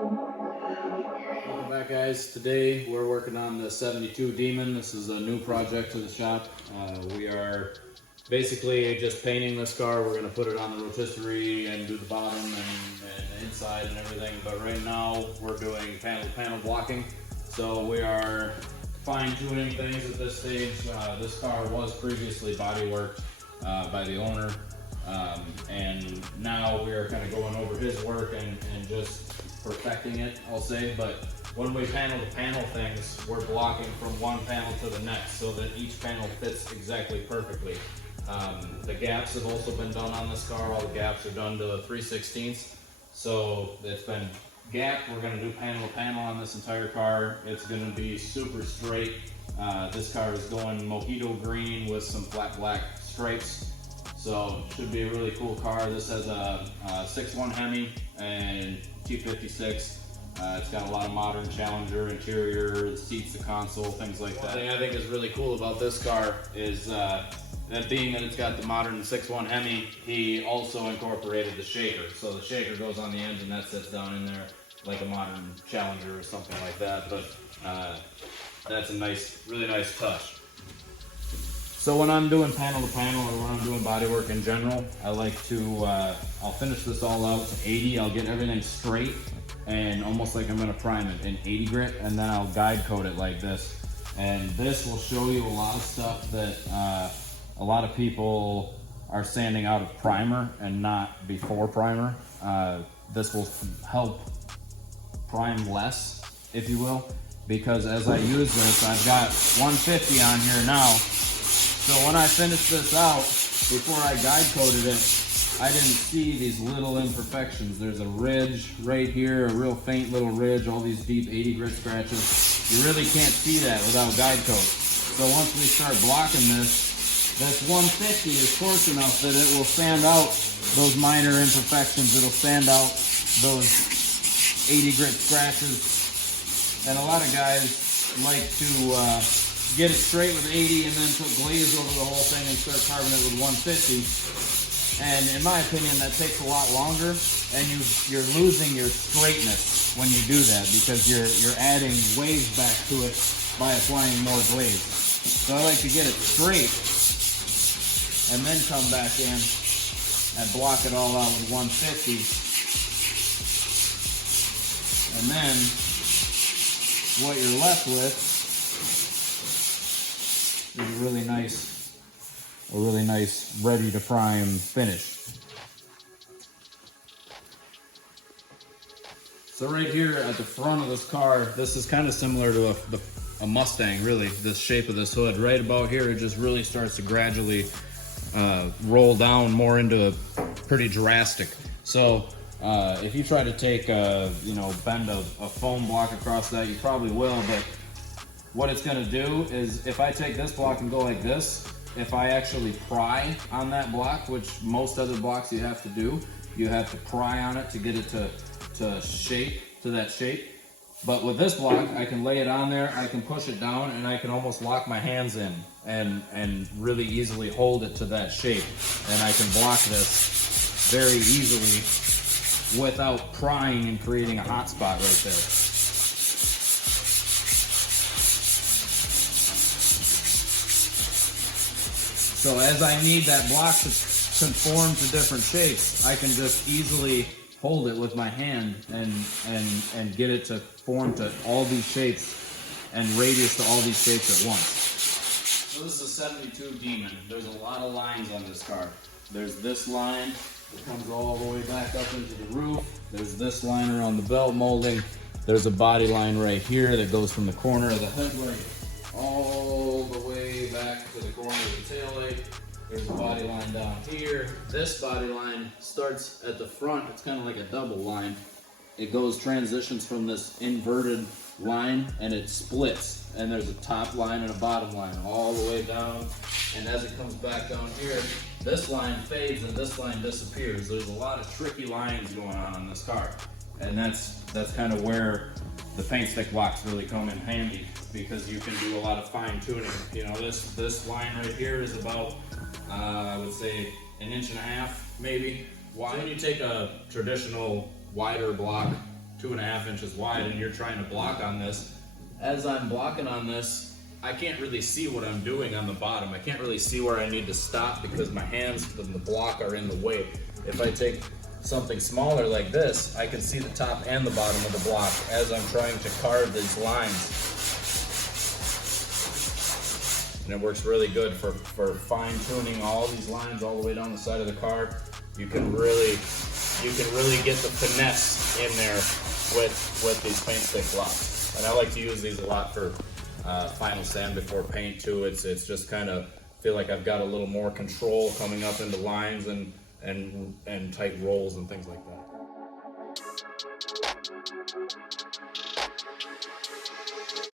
Welcome back, guys. Today we're working on the 72 Demon. This is a new project to the shop. We are basically just painting this car. We're going to put it on the rotisserie and do the bottom and inside and everything. But right now we're doing panel blocking. So we are fine-tuning things at this stage. This car was previously bodyworked by the owner. And now we are kind of going over his work and just perfecting it, I'll say. But when we panel to panel things, we're blocking from one panel to the next so that each panel fits exactly perfectly. The gaps have also been done on this car. All the gaps are done to the 3/16. So it's been gapped. We're going to do panel to panel on this entire car. It's going to be super straight. This car is going mojito green with some flat black stripes. So should be a really cool car. This has a 6.1 Hemi and T56. It's got a lot of modern Challenger interior, the seats, the console, things like that. One thing I think is really cool about this car is that being that it's got the modern 6.1 Hemi, he also incorporated the shaker. So the shaker goes on the engine, that sits down in there like a modern Challenger or something like that. But that's a nice, really nice touch. So when I'm doing panel to panel or when I'm doing bodywork in general, I like to, I'll finish this all out to 80. I'll get everything straight and almost like I'm gonna prime it in 80 grit, and then I'll guide coat it like this. And this will show you a lot of stuff that a lot of people are sanding out of primer and not before primer. This will help prime less, if you will, because as I use this, I've got 150 on here now. So when I finished this out, before I guide coated it, I didn't see these little imperfections. There's a ridge right here, a real faint little ridge, all these deep 80 grit scratches. You really can't see that without guide coat. So once we start blocking this 150 is coarse enough that it will sand out those minor imperfections. It'll sand out those 80 grit scratches. And a lot of guys like to get it straight with 80 and then put glaze over the whole thing and start carving it with 150. And in my opinion, that takes a lot longer, and you're losing your straightness when you do that because you're adding waves back to it by applying more glaze. So I like to get it straight and then come back in and block it all out with 150. And then what you're left with is a really nice ready to prime finish. So right here at the front of this car, this is kind of similar to a Mustang, really, the shape of this hood. Right about here, it just really starts to gradually roll down more into a pretty drastic. So if you try to take bend a foam block across that, you probably will, but what it's gonna do is if I take this block and go like this, if I actually pry on that block, which most other blocks you have to do, you have to pry on it to get it to that shape. But with this block, I can lay it on there, I can push it down, and I can almost lock my hands in and really easily hold it to that shape. And I can block this very easily without prying and creating a hot spot right there. So as I need that block to conform to different shapes, I can just easily hold it with my hand and get it to form to all these shapes and radius to all these shapes at once. So this is a 72 Demon. There's a lot of lines on this car. There's this line that comes all the way back up into the roof. There's this line around the belt molding. There's a body line right here that goes from the corner of the headlight all the way back to the corner of the taillight. There's a body line down here. This body line starts at the front. It's kind of like a double line. It transitions from this inverted line and it splits. And there's a top line and a bottom line all the way down. And as it comes back down here, this line fades and this line disappears. There's a lot of tricky lines going on this car. And that's kind of where the paint stick blocks really come in handy, because you can do a lot of fine tuning. You know, this line right here is about, I would say, 1.5 inches maybe wide. So when you take a traditional wider block 2.5 inches wide and you're trying to block on this, as I'm blocking on this, I can't really see what I'm doing on the bottom. I can't really see where I need to stop because my hands and the block are in the way. If I take something smaller like this, I can see the top and the bottom of the block as I'm trying to carve these lines. And it works really good for fine-tuning all these lines all the way down the side of the car. You can really get the finesse in there with these paint stick blocks. And I like to use these a lot for final sand before paint too. It's just kind of feel like I've got a little more control coming up into lines and tight rolls and things like that.